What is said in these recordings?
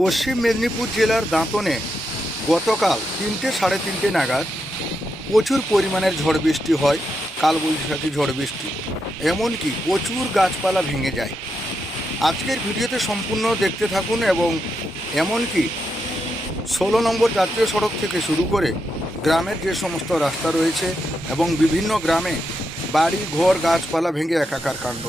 পশ্চিম মেদিনীপুর জেলার দাঁতনে গতকাল 3টে সাড়ে 3টে নাগাদ প্রচুর পরিমাণের ঝড় বৃষ্টি হয়। কালবৈশাখী ঝড় বৃষ্টি, এমনকি প্রচুর গাছপালা ভেঙে যায়। আজকের ভিডিওতে সম্পূর্ণ দেখতে থাকুন এবং এমনকি 16 নম্বর জাতীয় সড়ক থেকে শুরু করে গ্রামের যে সমস্ত রাস্তা রয়েছে এবং বিভিন্ন গ্রামে বাড়ি ঘর গাছপালা ভেঙে একাকার কাণ্ড।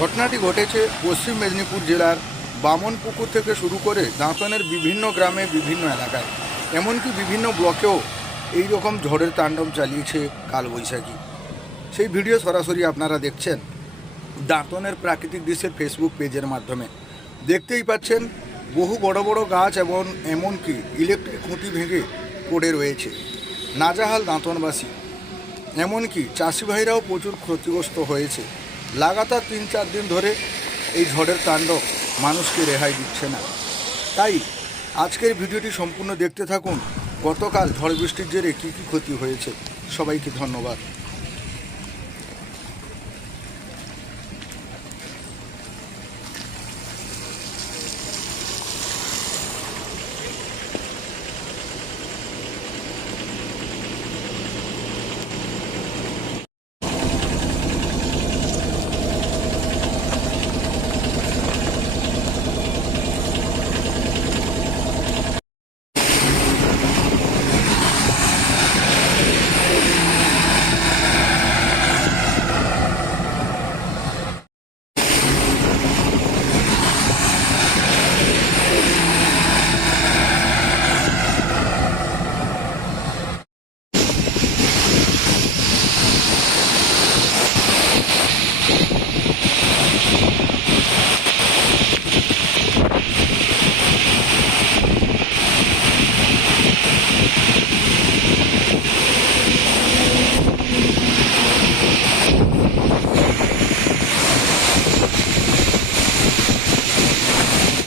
ঘটনাটি ঘটেছে পশ্চিম মেদিনীপুর জেলার বামনপুকুর থেকে শুরু করে দাঁতনের বিভিন্ন গ্রামে বিভিন্ন এলাকায়, এমনকি বিভিন্ন ব্লকেও এই রকম ঝড়ের তাণ্ডব চালিয়েছে কালবৈশাখী। সেই ভিডিও সরাসরি আপনারা দেখছেন দাঁতনের প্রাকৃতিক দৃশ্যের ফেসবুক পেজের মাধ্যমে। দেখতেই পাচ্ছেন বহু বড় বড় গাছ এবং এমনকি ইলেকট্রিক খুঁটি ভেঙে পড়ে রয়েছে। নাজাহাল দাঁতনবাসী, এমনকি চাষি ভাইরাও প্রচুর ক্ষতিগ্রস্ত হয়েছে। লাগাতার 3-4 দিন ধরে এই ঝড়ের তাণ্ডব মানুষকে রেহাই দিচ্ছে না। তাই আজকের ভিডিওটি সম্পূর্ণ দেখতে থাকুন। গতকাল ঝড় বৃষ্টির জেরে কী কী ক্ষতি হয়েছে। সবাইকে ধন্যবাদ।